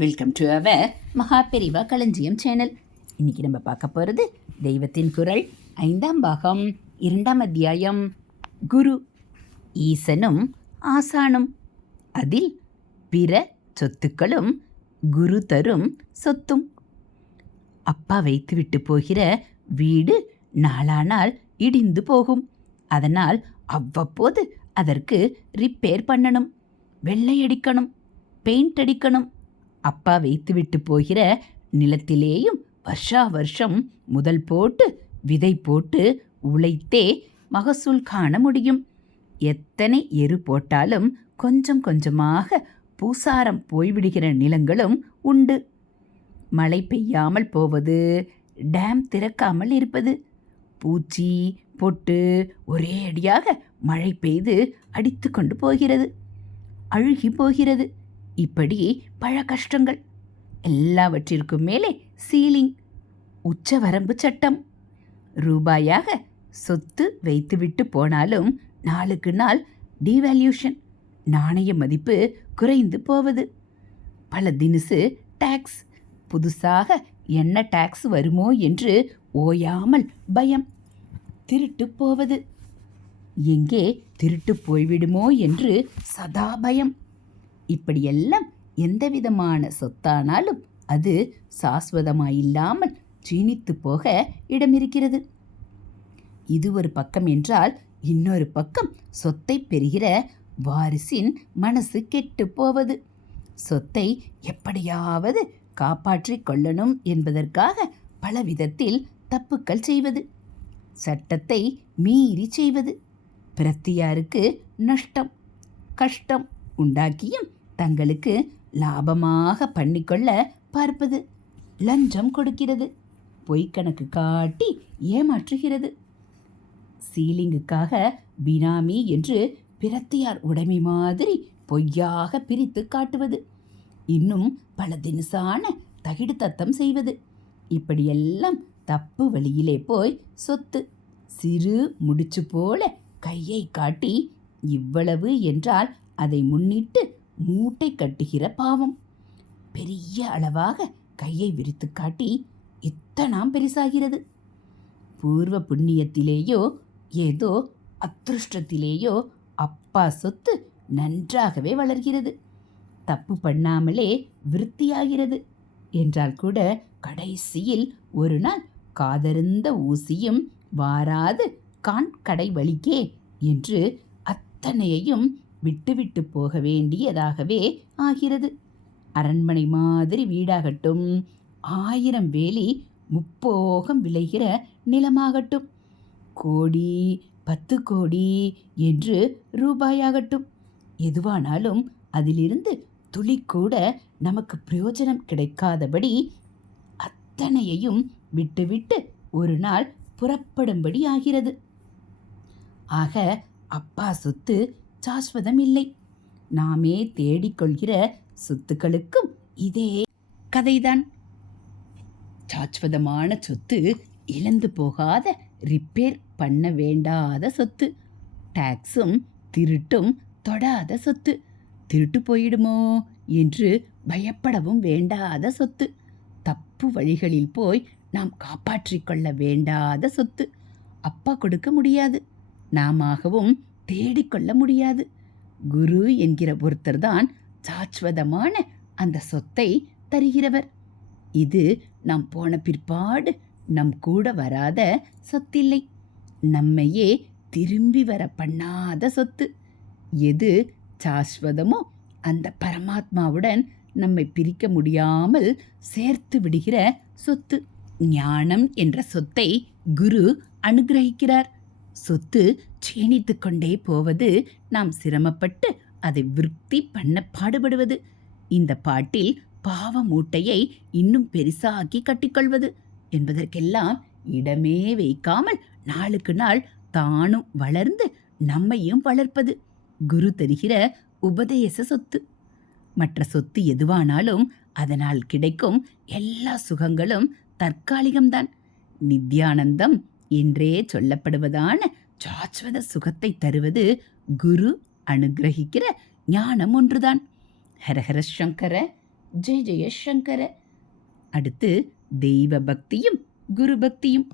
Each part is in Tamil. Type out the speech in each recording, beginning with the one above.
வெல்கம் டு அவர் மகா பெரிவா களஞ்சியம் சேனல் இன்னைக்கு நம்ம பார்க்க போகிறது தெய்வத்தின் குரல் ஐந்தாம் பாகம் இரண்டாம் அத்தியாயம் குரு ஈசனும் ஆசானும். அதில் பிற சொத்துக்களும் குரு தரும் சொத்தும். அப்பா வைத்துவிட்டு போகிற வீடு நாளானால் இடிந்து போகும். அதனால் அவ்வப்போது அதற்கு ரிப்பேர் பண்ணணும். வெள்ளை அடிக்கணும் பெயிண்ட் அடிக்கணும். அப்பா வைத்துவிட்டு போகிற நிலத்திலேயும் வருஷா வருஷம் முதல் போட்டு விதை போட்டு உழைத்தே மகசூல் காண முடியும். எத்தனை எரு போட்டாலும் கொஞ்சம் கொஞ்சமாக பூசாரம் போய்விடுகிற நிலங்களும் உண்டு. மழை பெய்யாமல் போவது டேம் திறக்காமல் இருப்பது. பூச்சி பொட்டு ஒரே அடியாக மழை பெய்து அடித்து கொண்டு போகிறது அழுகி போகிறது. இப்படி பல கஷ்டங்கள் எல்லாவற்றிற்கும் மேலே சீலிங் உச்சவரம்பு சட்டம். ரூபாயாக சொத்து வைத்துவிட்டு போனாலும் நாளுக்கு நாள் டிவேல்யூஷன் நாணய மதிப்பு குறைந்து போவது. பல தினசு டாக்ஸ் புதுசாக என்ன டாக்ஸ் வருமோ என்று ஓயாமல் பயம் திருட்டு போவது. எங்கே திருட்டு போய்விடுமோ என்று சதா பயம். இப்படியெல்லாம் எந்தவிதமான சொத்தானாலும் அது சாஸ்வதமாயில்லாமல் ஜீனித்து போக இடமிருக்கிறது. இது ஒரு பக்கம் என்றால் இன்னொரு பக்கம் சொத்தை பெறுகிற வாரிசின் மனசு கெட்டு போவது. சொத்தை எப்படியாவது காப்பாற்றிக் கொள்ளணும் என்பதற்காக பல விதத்தில் தப்புக்கள் செய்வது. சட்டத்தை மீறி செய்வது. பிரத்தியாருக்கு நஷ்டம் கஷ்டம் உண்டாக்கியும் தங்களுக்கு லாபமாக பண்ணிக்கொள்ள பார்ப்பது. லஞ்சம் கொடுக்கிறது. பொய்க்கணக்கு காட்டி ஏமாற்றுகிறது. சீலிங்குக்காக பினாமி என்று பிரத்தியார் உடைமை மாதிரி பொய்யாக பிரித்து காட்டுவது. இன்னும் பல தினசான தகிடு தத்தம் செய்வது. இப்படியெல்லாம் தப்பு வழியிலே போய் சொத்து சிறு முடிச்சு போல கையை காட்டி இவ்வளவு என்றால் அதை முன்னிட்டு மூட்டை கட்டுகிற பாவம். பெரிய அளவாக கையை விரித்து காட்டி இத்தனாம் பெரிசாகிறது. பூர்வ புண்ணியத்திலேயோ ஏதோ அதிருஷ்டத்திலேயோ அப்பா சொத்து நன்றாகவே வளர்கிறது. தப்பு பண்ணாமலே விருத்தியாகிறது என்றால் கூட கடைசியில் ஒரு நாள் காதருந்த ஊசியும் வாராது கான் கடை வழிக்கே என்று அத்தனையையும் விட்டுவிட்டு போக வேண்டியதாகவே ஆகிறது. அரண்மனை மாதிரி வீடாகட்டும் ஆயிரம் வேலி முப்போகம் விளைகிற நிலமாகட்டும். கோடி பத்து கோடி என்று ரூபாயாகட்டும். எதுவானாலும் அதிலிருந்து துளி கூட நமக்கு பிரயோஜனம் கிடைக்காதபடி அத்தனையையும் விட்டுவிட்டு ஒரு நாள் புறப்படும்படி ஆகிறது. ஆக அப்பா சொத்து சாஸ்வதம் இல்லை. நாமே தேடிக்கொள்கிற சொத்துக்களுக்கும் இதே கதைதான். சாஸ்வதமான சொத்து இழந்து போகாத ரிப்பேர் பண்ண வேண்டாத சொத்து. டாக்ஸும் திருட்டும் தொடாத சொத்து. திருட்டு போயிடுமோ என்று பயப்படவும் வேண்டாத சொத்து. தப்பு வழிகளில் போய் நாம் காப்பாற்றிக்கொள்ள வேண்டாத சொத்து. அப்பா கொடுக்க முடியாது. நாமாகவும் தேடிக்கொள்ள முடியாது. குரு என்கிற ஒருத்தர் தான் சாஸ்வதமான அந்த சொத்தை தருகிறவர். இது நாம் போன பிற்பாடு நம் கூட வராத சொத்தில்லை. நம்மையே திரும்பி வர பண்ணாத சொத்து. எது சாஸ்வதமோ அந்த பரமாத்மாவுடன் நம்மை பிரிக்க முடியாமல் சேர்த்து விடுகிற சொத்து. ஞானம் என்ற சொத்தை குரு அனுகிரகிக்கிறார். சொத்து சேணித்து கொண்டே போவது நாம் சிரமப்பட்டு அதை விருத்தி பண்ண பாடுபடுவது. இந்த பாட்டில் பாவ மூட்டையை இன்னும் பெரிசாக்கி கட்டிக்கொள்வது என்பதற்கெல்லாம் இடமே வைக்காமல் நாளுக்கு நாள் தானும் வளர்ந்து நம்மையும் வளர்ப்பது குரு தருகிற உபதேச சொத்து. மற்ற சொத்து எதுவானாலும் அதனால் கிடைக்கும் எல்லா சுகங்களும் தற்காலிகம்தான். நித்யானந்தம் என்றே சொல்லப்படுவதான சாஸ்வத சுகத்தை தருவது குரு அனுகிரகிக்கிற ஞானம் ஒன்றுதான். ஹரஹர சங்கர ஜெய ஜெய சங்கர. அடுத்து தெய்வ பக்தியும் குரு பக்தியும்.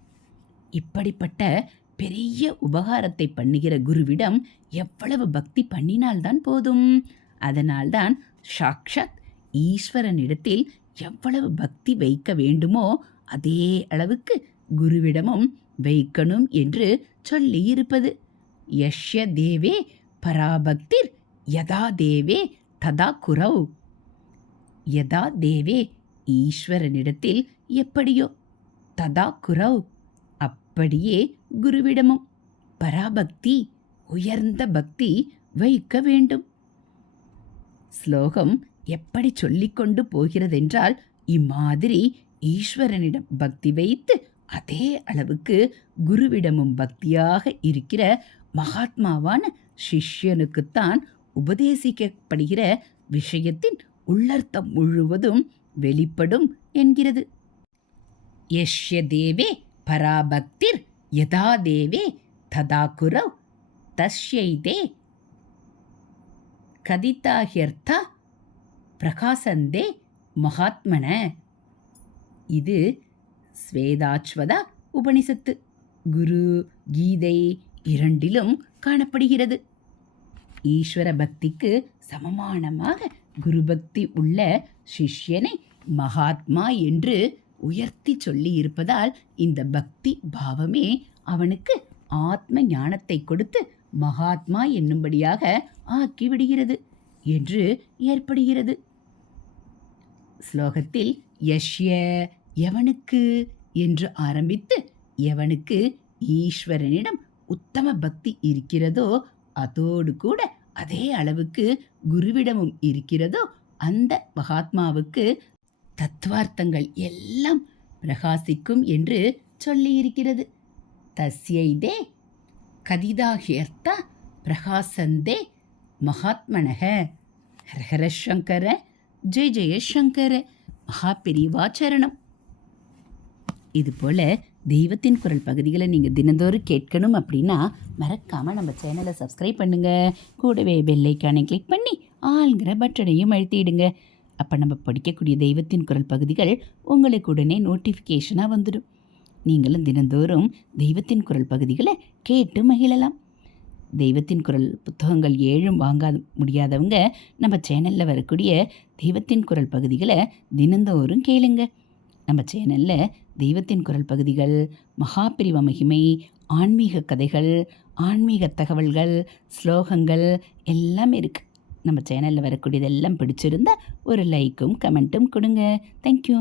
இப்படிப்பட்ட பெரிய உபகாரத்தை பண்ணுகிற குருவிடம் எவ்வளவு பக்தி பண்ணினால்தான் போதும்? அதனால்தான் சாக்ஷாத் ஈஸ்வரனிடத்தில் எவ்வளவு பக்தி வைக்க வேண்டுமோ அதே அளவுக்கு குருவிடமும் வைக்கணும் என்று சொல்லியிருப்பது. யஷ்ய தேவே பராபக்திர் யதா தேவே ததா குரவ் யதா தேவே ஈஸ்வரனிடத்தில் எப்படியோ ததா குரவ் அப்படியே குருவிடமும் பராபக்தி உயர்ந்த பக்தி வைக்க வேண்டும். ஸ்லோகம் எப்படி சொல்லிக்கொண்டு போகிறதென்றால் இம்மாதிரி ஈஸ்வரனிடம் பக்தி வைத்து அதே அளவுக்கு குருவிடமும் பக்தியாக இருக்கிற மகாத்மாவான சிஷ்யனுக்குத்தான் உபதேசிக்கப்படுகிற விஷயத்தின் உள்ளர்த்தம் முழுவதும் வெளிப்படும் என்கிறது. யஷ்ய தேவே பராபக்திர் யதா தேவே ததா குரவ் தஸ்யைதே கதிதாஹியர்த்தா பிரகாசந்தே மகாத்மன. இது ஸ்வேதாஸ்வதா உபனிஷத்து. குரு கீதை இரண்டிலும் காணப்படுகிறது. ஈஸ்வர பக்திக்கு சமமானமாக குரு பக்தி உள்ள சிஷ்யனை மகாத்மா என்று உயர்த்தி சொல்லி இருப்பதால் இந்த பக்தி பாவமே அவனுக்கு ஆத்ம ஞானத்தை கொடுத்து மகாத்மா என்னும்படியாக ஆக்கிவிடுகிறது என்று ஏற்படுகிறது. ஸ்லோகத்தில் யஷ்ய எவனுக்கு? என்று ஆரம்பித்து எவனுக்கு ஈஸ்வரனிடம் உத்தம பக்தி இருக்கிறதோ அதோடு கூட அதே அளவுக்கு குருவிடமும் இருக்கிறதோ அந்த மகாத்மாவுக்கு தத்துவார்த்தங்கள் எல்லாம் பிரகாசிக்கும் என்று சொல்லியிருக்கிறது. தஸ்யைதே கதிதாகியர்த்தா பிரகாசந்தே மகாத்மனக ஹரஹர சங்கர ஜெய ஜெயசங்கர மகா பெரிவாச்சரணம் இதுபோல் தெய்வத்தின் குரல் பகுதிகளை நீங்கள் தினந்தோறும் கேட்கணும் அப்படின்னா மறக்காமல் நம்ம சேனலை சப்ஸ்கிரைப் பண்ணுங்கள் கூடவே பெல்லைக்கானை கிளிக் பண்ணி ஆளுங்கிற பட்டனையும் அழுத்திடுங்க. அப்போ நம்ம படிக்கக்கூடிய தெய்வத்தின் குரல் பகுதிகள் உங்களுக்கு உடனே நோட்டிஃபிகேஷனாக வந்துடும். நீங்களும் தினந்தோறும் தெய்வத்தின் குரல் பகுதிகளை கேட்டு மகிழலாம். தெய்வத்தின் குரல் புத்தகங்கள் ஏழும் வாங்க முடியாதவங்க நம்ம சேனலில் வரக்கூடிய தெய்வத்தின் குரல் பகுதிகளை தினந்தோறும் கேளுங்கள் நம்ம சேனலில் தெய்வத்தின் குரல் பகுதிகள் மகாபிரிவ மகிமை ஆன்மீக கதைகள் ஆன்மீக தகவல்கள் ஸ்லோகங்கள் எல்லாமே இருக்குது நம்ம சேனலில் வரக்கூடியதெல்லாம் பிடிச்சிருந்தால் ஒரு லைக்கும் கமெண்ட்டும் கொடுங்க. தேங்க்யூ